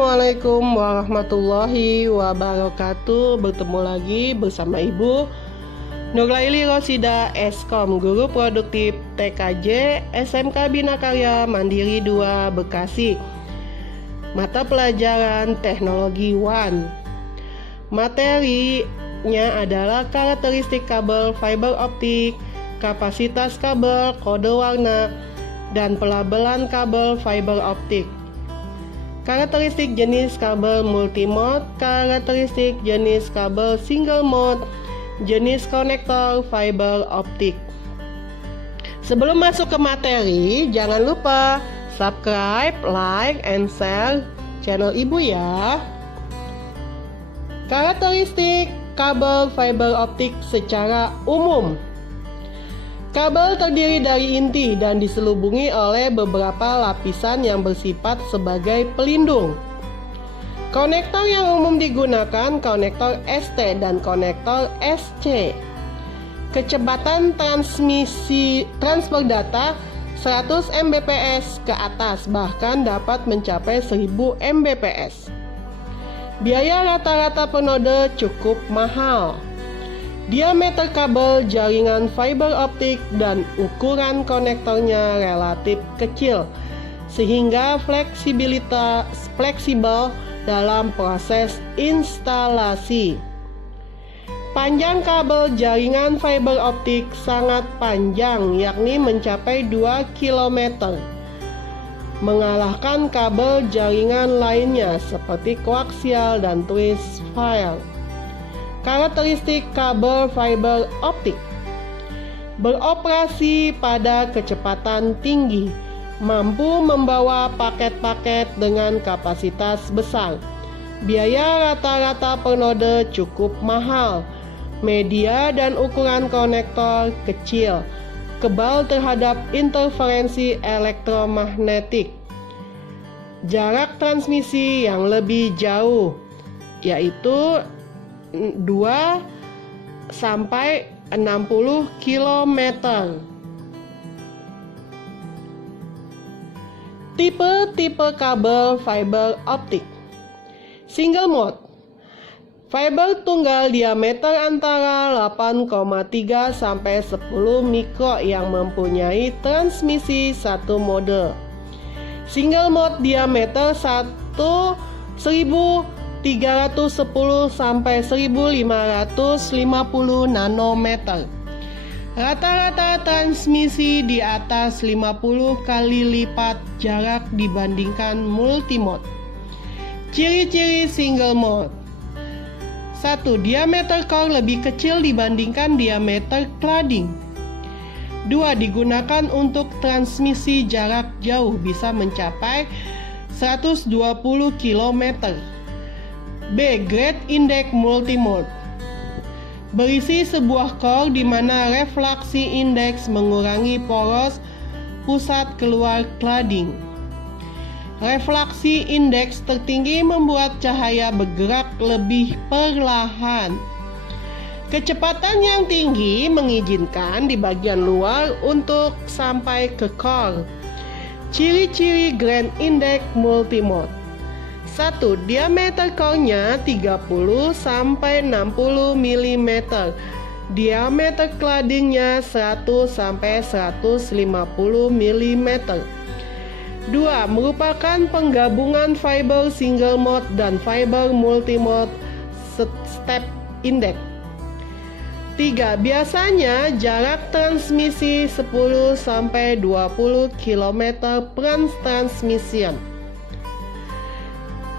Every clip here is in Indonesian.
Assalamualaikum warahmatullahi wabarakatuh. Bertemu lagi bersama Ibu Nurlaili Rosida Eskom, Guru Produktif TKJ SMK Bina Karya Mandiri 2 Bekasi. Mata pelajaran Teknologi 1. Materinya adalah karakteristik kabel fiber optik, kapasitas kabel, kode warna, dan pelabelan kabel fiber optik. Karakteristik jenis kabel multimode, karakteristik jenis kabel single mode, jenis konektor fiber optik. Sebelum masuk ke materi, jangan lupa subscribe, like, and share channel Ibu ya. Karakteristik kabel fiber optik secara umum. Kabel terdiri dari inti dan diselubungi oleh beberapa lapisan yang bersifat sebagai pelindung. Konektor yang umum digunakan konektor ST dan konektor SC. Kecepatan transfer data 100 Mbps ke atas, bahkan dapat mencapai 1000 Mbps. Biaya rata-rata per node cukup mahal. Diameter kabel jaringan fiber optik dan ukuran konektornya relatif kecil, sehingga fleksibel dalam proses instalasi. Panjang kabel jaringan fiber optik sangat panjang, yakni mencapai 2 km, mengalahkan kabel jaringan lainnya seperti koaksial dan twist file. Karakteristik kabel fiber optik: beroperasi pada kecepatan tinggi, mampu membawa paket-paket dengan kapasitas besar. Biaya rata-rata per node cukup mahal. Media dan ukuran konektor kecil, kebal terhadap interferensi elektromagnetik. Jarak transmisi yang lebih jauh, yaitu 2 sampai 60 km. Tipe-tipe kabel fiber optik. Single mode. Fiber tunggal diameter antara 8,3 sampai 10 mikro yang mempunyai transmisi satu mode. Single mode diameter 1310 sampai 1550 nanometer. Rata-rata transmisi di atas 50 kali lipat jarak dibandingkan multimode. Ciri-ciri single mode: 1. Diameter core lebih kecil dibandingkan diameter cladding. 2. Digunakan untuk transmisi jarak jauh, bisa mencapai 120 km. B. Grade Index Multimode. Berisi sebuah core di mana refraksi indeks mengurangi poros pusat keluar cladding. Refraksi indeks tertinggi membuat cahaya bergerak lebih perlahan. Kecepatan yang tinggi mengizinkan di bagian luar untuk sampai ke core. Ciri-ciri Grade Index Multimode: 1. Diameter core-nya 30 sampai 60 mm. Diameter cladding-nya 100 sampai 150 mm. 2. Merupakan penggabungan fiber single mode dan fiber multimode step index. 3. Biasanya jarak transmisi 10 sampai 20 km per transmission.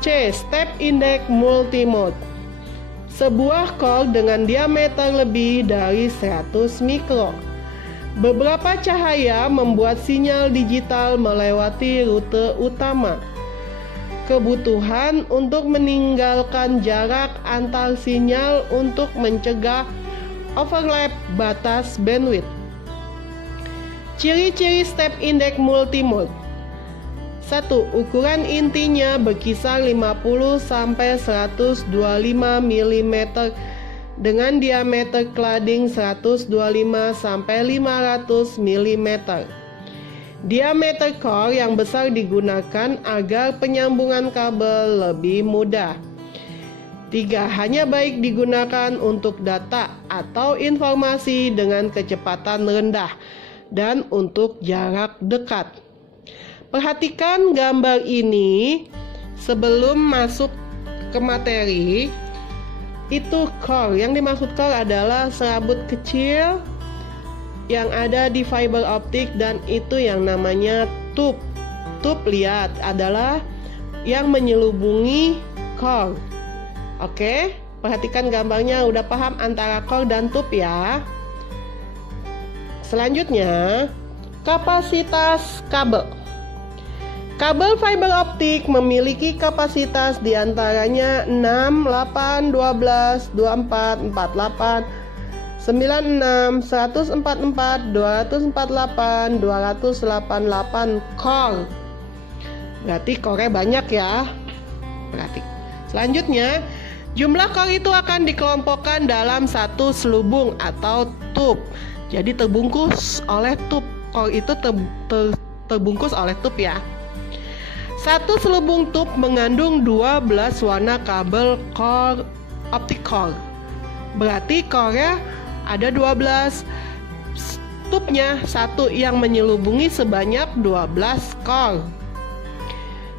C. Step Index Multimode. Sebuah core dengan diameter lebih dari 100 mikro. Beberapa cahaya membuat sinyal digital melewati rute utama. Kebutuhan untuk meninggalkan jarak antar sinyal untuk mencegah overlap batas bandwidth. Ciri-ciri Step Index Multimode: 1. Ukuran intinya berkisar 50 sampai 125 mm dengan diameter cladding 125 sampai 500 mm. Diameter core yang besar digunakan agar penyambungan kabel lebih mudah. 3. Hanya baik digunakan untuk data atau informasi dengan kecepatan rendah dan untuk jarak dekat. Perhatikan gambar ini sebelum masuk ke materi. Itu core. Yang dimaksud core adalah serabut kecil yang ada di fiber optik, dan itu yang namanya tube. Tube, lihat, adalah yang menyelubungi core. Oke, perhatikan gambarnya, udah paham antara core dan tube ya. Selanjutnya, kapasitas kabel. Kabel fiber optik memiliki kapasitas diantaranya 6, 8, 12, 24, 48, 96, 144, 248, 288 core. Berarti core banyak ya. Berarti. Selanjutnya, jumlah core itu akan dikelompokkan dalam satu selubung atau tube. Jadi terbungkus oleh tube. Core itu terbungkus oleh tube ya. Satu selubung tube mengandung 12 warna kabel core, optic core. Berarti core-nya ada 12, tube-nya satu yang menyelubungi sebanyak 12 core.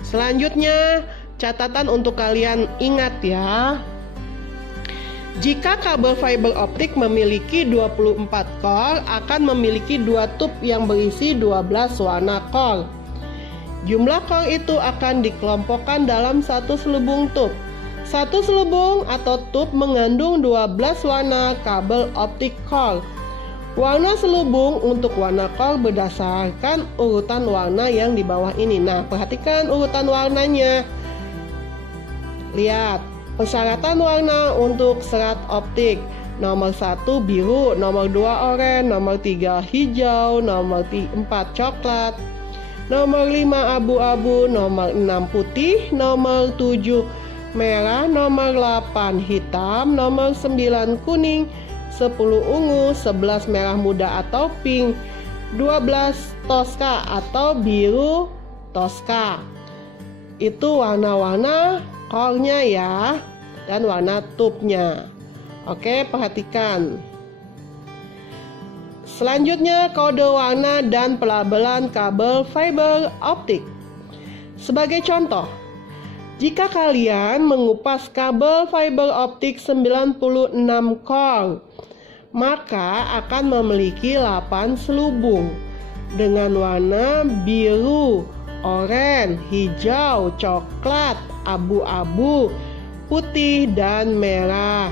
Selanjutnya, catatan untuk kalian ingat ya. Jika kabel fiber optik memiliki 24 core, akan memiliki 2 tube yang berisi 12 warna core. Jumlah core itu akan dikelompokkan dalam satu selubung tube. Satu selubung atau tube mengandung 12 warna kabel optik core. Warna selubung untuk warna core berdasarkan urutan warna yang di bawah ini. Nah, perhatikan urutan warnanya. Lihat, persyaratan warna untuk serat optik. Nomor 1 biru, nomor 2 oranye, nomor 3 hijau, nomor 4 coklat, nomor 5 abu-abu, nomor 6 putih, nomor 7 merah, nomor 8 hitam, nomor 9 kuning, 10 ungu, 11 merah muda atau pink, 12 toska atau biru toska. Itu warna-warna core-nya ya, dan warna tube-nya. Oke, perhatikan. Selanjutnya, kode warna dan pelabelan kabel fiber optik. Sebagai contoh, jika kalian mengupas kabel fiber optik 96 core, maka akan memiliki 8 selubung dengan warna biru, oranye, hijau, coklat, abu-abu, putih, dan merah.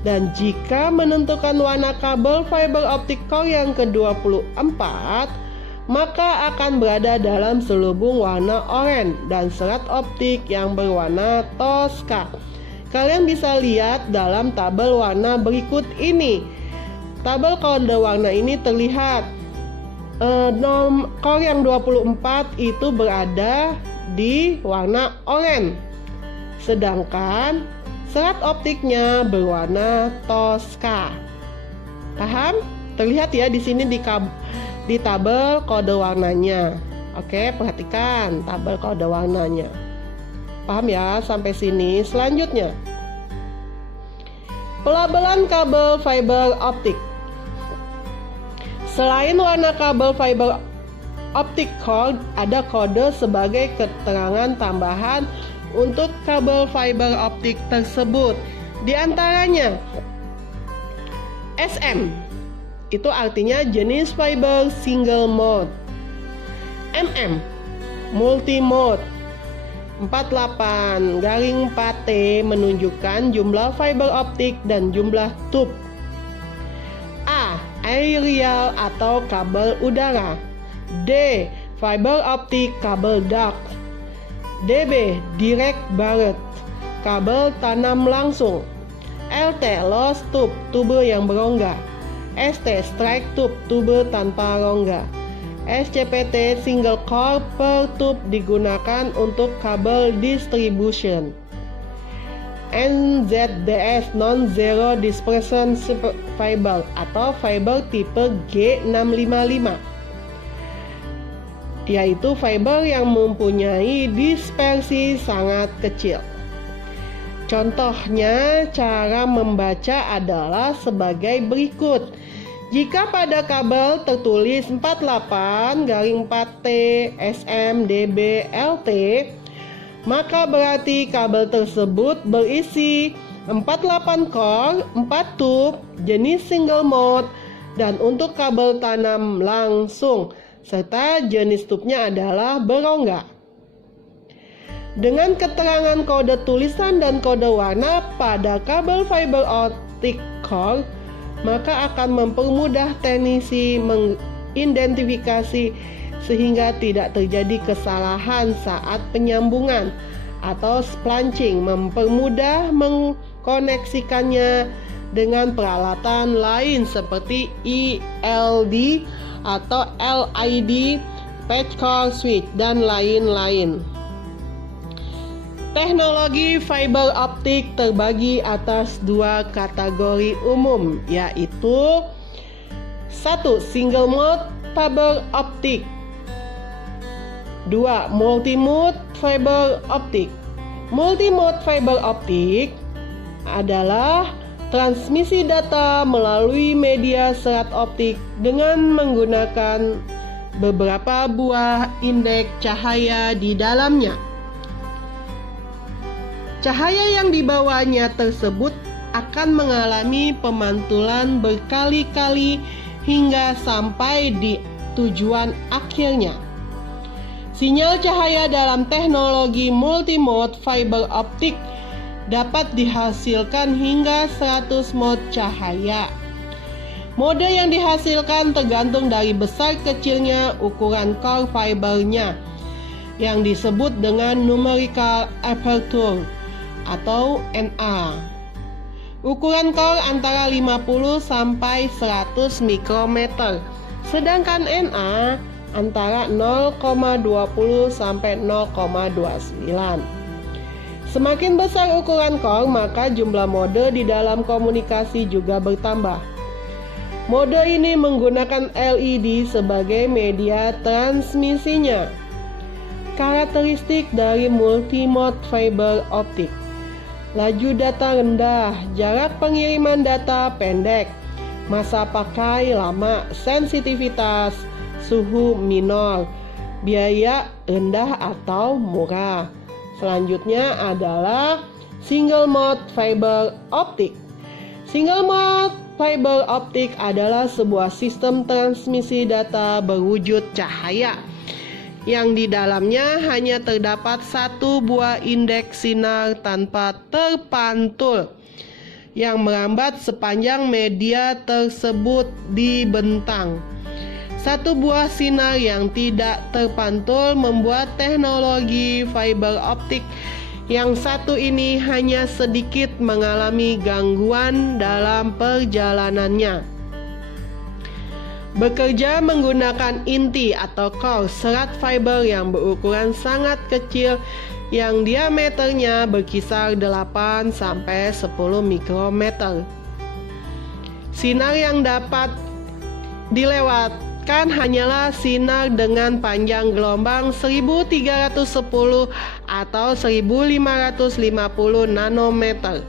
Dan jika menentukan warna kabel fiber optik core yang ke-24, maka akan berada dalam selubung warna oranye dan serat optik yang berwarna toska. Kalian bisa lihat dalam tabel warna berikut ini. Tabel kode warna ini terlihat core yang 24 itu berada di warna oranye, sedangkan serat optiknya berwarna toska. Paham? Terlihat ya di sini di tabel kode warnanya. Oke, perhatikan tabel kode warnanya. Paham ya sampai sini? Selanjutnya, pelabelan kabel fiber optik. Selain warna kabel fiber optik core, ada kode sebagai keterangan tambahan untuk kabel fiber optik tersebut. Di antaranya SM, itu artinya jenis fiber single mode. MM, multi mode. 48-4T menunjukkan jumlah fiber optik dan jumlah tube. A, aerial atau kabel udara. D, fiber optik kabel duct. DB, direct barrett, kabel tanam langsung. LT, lost tube, tube yang berongga. ST, strike tube, tube tanpa rongga. SCPT, single core per tube, digunakan untuk kabel distribution. NZDS, non-zero dispersion fiber atau fiber tipe G655. yaitu fiber yang mempunyai dispersi sangat kecil. Contohnya, cara membaca adalah sebagai berikut. Jika pada kabel tertulis 48-4T SMDB LT, maka berarti kabel tersebut berisi 48 core, 4 tube, jenis single mode, dan untuk kabel tanam langsung, serta jenis tubnya adalah berongga. Dengan keterangan kode tulisan dan kode warna pada kabel fiber optic core, maka akan mempermudah teknisi mengidentifikasi sehingga tidak terjadi kesalahan saat penyambungan atau splanching, mempermudah mengkoneksikannya dengan peralatan lain seperti ELD atau LED, patch core switch, dan lain-lain. Teknologi fiber optik terbagi atas dua kategori umum, yaitu 1. Single mode fiber optik, 2. Multi-mode fiber optik. Multi-mode fiber optik adalah transmisi data melalui media serat optik dengan menggunakan beberapa buah indeks cahaya di dalamnya. Cahaya yang dibawanya tersebut akan mengalami pemantulan berkali-kali hingga sampai di tujuan akhirnya. Sinyal cahaya dalam teknologi multimode fiber optik dapat dihasilkan hingga 100 mode cahaya. Mode yang dihasilkan tergantung dari besar kecilnya ukuran core fibernya yang disebut dengan numerical aperture atau NA. Ukuran core antara 50 sampai 100 mikrometer, sedangkan NA antara 0,20 sampai 0,29. Semakin besar ukuran core, maka jumlah mode di dalam komunikasi juga bertambah. Mode ini menggunakan LED sebagai media transmisinya. Karakteristik dari multimode fiber optik: laju data rendah, jarak pengiriman data pendek, masa pakai lama, sensitivitas, suhu minor, biaya rendah atau murah. Selanjutnya adalah single mode fiber optik. Single mode fiber optik adalah sebuah sistem transmisi data berwujud cahaya yang di dalamnya hanya terdapat satu buah indeks sinar tanpa terpantul yang merambat sepanjang media tersebut dibentang. Satu buah sinar yang tidak terpantul membuat teknologi fiber optik yang satu ini hanya sedikit mengalami gangguan dalam perjalanannya. Bekerja menggunakan inti atau core serat fiber yang berukuran sangat kecil yang diameternya berkisar 8 sampai 10 mikrometer. Sinar yang dapat dilewatkan hanyalah sinar dengan panjang gelombang 1310 atau 1550 nanometer.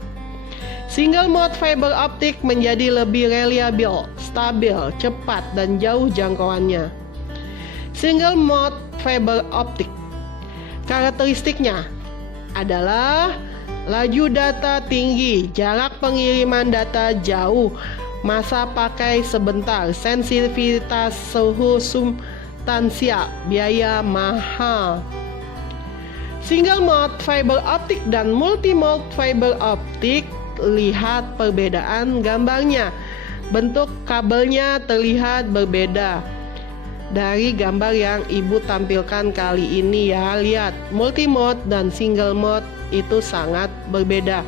Single mode fiber optik menjadi lebih reliable, stabil, cepat, dan jauh jangkauannya. Single mode fiber optik karakteristiknya adalah laju data tinggi, jarak pengiriman data jauh, masa pakai sebentar, sensitivitas suhu substansial, biaya mahal. Single mode fiber optik dan multi mode fiber optik, lihat perbedaan gambarnya. Bentuk kabelnya terlihat berbeda dari gambar yang ibu tampilkan kali ini ya. Lihat, multimode dan single mode itu sangat berbeda.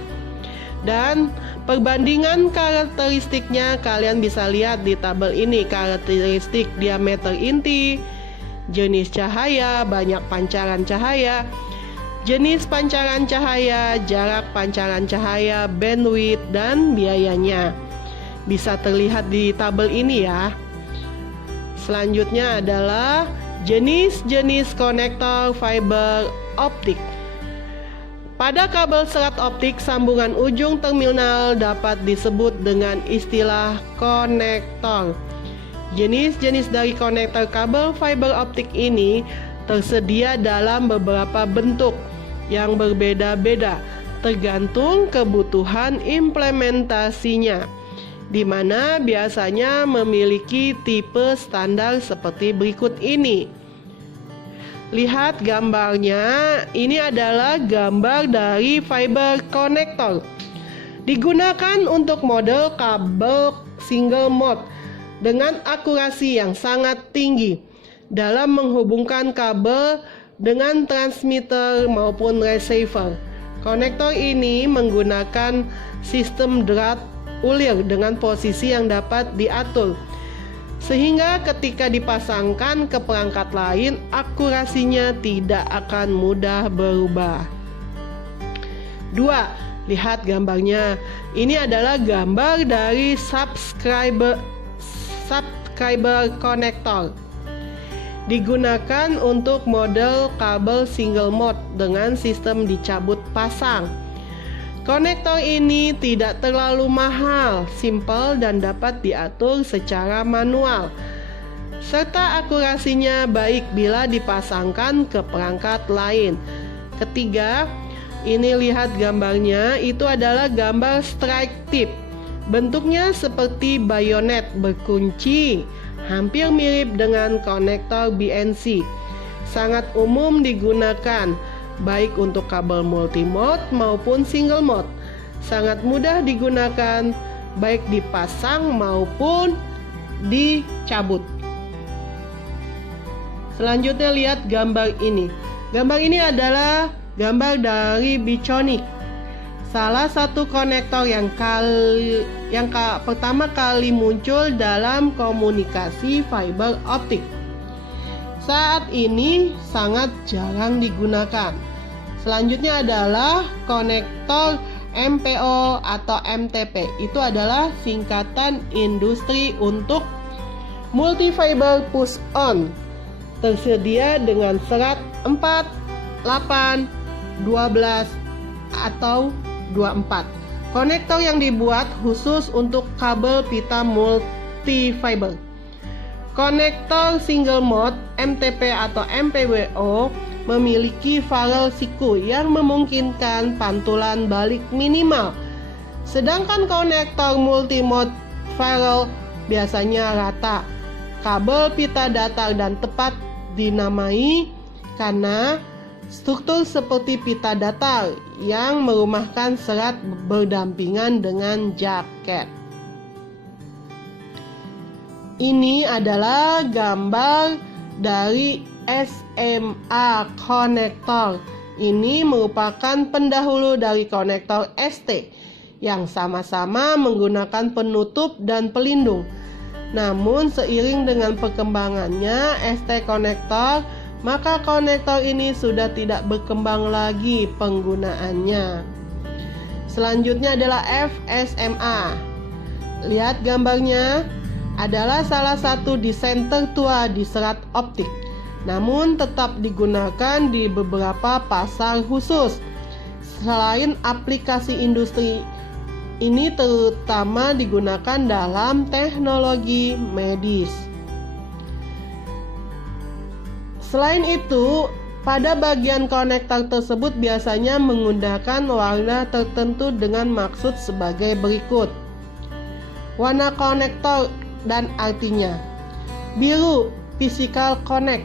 Dan perbandingan karakteristiknya kalian bisa lihat di tabel ini. Karakteristik diameter inti, jenis cahaya, banyak pancaran cahaya, jenis pancaran cahaya, jarak pancaran cahaya, bandwidth, dan biayanya. Bisa terlihat di tabel ini ya. Selanjutnya adalah Jenis-jenis konektor fiber optik. Pada kabel serat optik, sambungan ujung terminal dapat disebut dengan istilah konektor. Jenis-jenis dari konektor kabel fiber optik ini tersedia dalam beberapa bentuk yang berbeda-beda tergantung kebutuhan implementasinya, di mana biasanya memiliki tipe standar seperti berikut ini. Lihat gambarnya, ini adalah gambar dari fiber connector. Digunakan untuk model kabel single mode dengan akurasi yang sangat tinggi dalam menghubungkan kabel dengan transmitter maupun receiver. Konektor ini menggunakan sistem drat ulir dengan posisi yang dapat diatur, sehingga ketika dipasangkan ke perangkat lain, akurasinya tidak akan mudah berubah. 2. Lihat gambarnya. Ini adalah gambar dari subscriber connector. Digunakan untuk model kabel single mode dengan sistem dicabut pasang. Konektor ini tidak terlalu mahal, simpel dan dapat diatur secara manual, serta akurasinya baik bila dipasangkan ke perangkat lain. Ketiga, ini lihat gambarnya, itu adalah gambar strike tip. Bentuknya seperti bayonet berkunci, hampir mirip dengan konektor BNC. Sangat umum digunakan baik untuk kabel multimode maupun single mode. Sangat mudah digunakan baik dipasang maupun dicabut. Selanjutnya lihat gambar ini. Gambar ini adalah gambar dari Biconic, salah satu konektor yang pertama kali muncul dalam komunikasi fiber optik. Saat ini sangat jarang digunakan. Selanjutnya adalah konektor MPO atau MTP. Itu adalah singkatan industri untuk multi-fiber push-on. Tersedia dengan serat 4, 8, 12 atau 24. Konektor yang dibuat khusus untuk kabel pita multi-fiber. Konektor single mode MTP atau MPWO memiliki farel siku yang memungkinkan pantulan balik minimal. Sedangkan konektor multimode farel biasanya rata. Kabel pita datar dan tepat dinamai karena struktur seperti pita datar yang merumahkan serat berdampingan dengan jaket. Ini adalah gambar dari SMA konektor. Ini merupakan pendahulu dari konektor ST yang sama-sama menggunakan penutup dan pelindung. Namun seiring dengan perkembangannya ST konektor, maka konektor ini sudah tidak berkembang lagi penggunaannya. Selanjutnya adalah FSMA. Lihat gambarnya, adalah salah satu desain tertua di serat optik, namun tetap digunakan di beberapa pasar khusus. Selain aplikasi industri, ini terutama digunakan dalam teknologi medis. Selain itu, pada bagian konektor tersebut biasanya menggunakan warna tertentu dengan maksud sebagai berikut. Warna konektor dan artinya: biru, physical connect,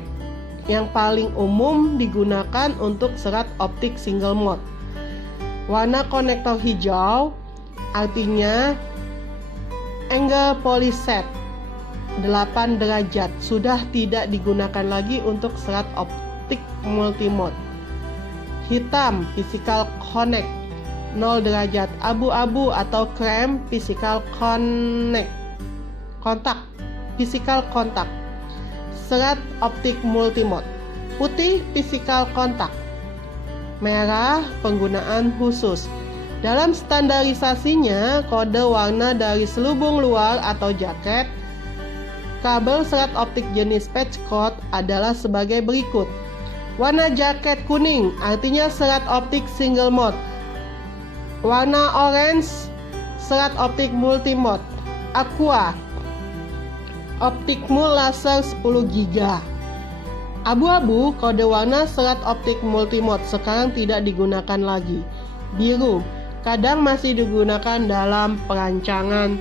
yang paling umum digunakan untuk serat optik single mode. Warna konektor hijau, artinya angle polyset 8 derajat, sudah tidak digunakan lagi untuk serat optik multimode. Hitam, physical connect 0 derajat. Abu-abu atau krem, physical kontak, physical kontak, serat optik multimode. Putih, physical kontak. Merah, penggunaan khusus. Dalam standarisasinya, kode warna dari selubung luar atau jaket Kabel serat optik jenis patch cord adalah sebagai berikut. Warna jaket kuning artinya serat optik single mode. Warna orange serat optik multi mode. Aqua optik mul laser 10 GB. Abu-abu kode warna serat optik multi mode sekarang tidak digunakan lagi. Biru kadang masih digunakan dalam perancangan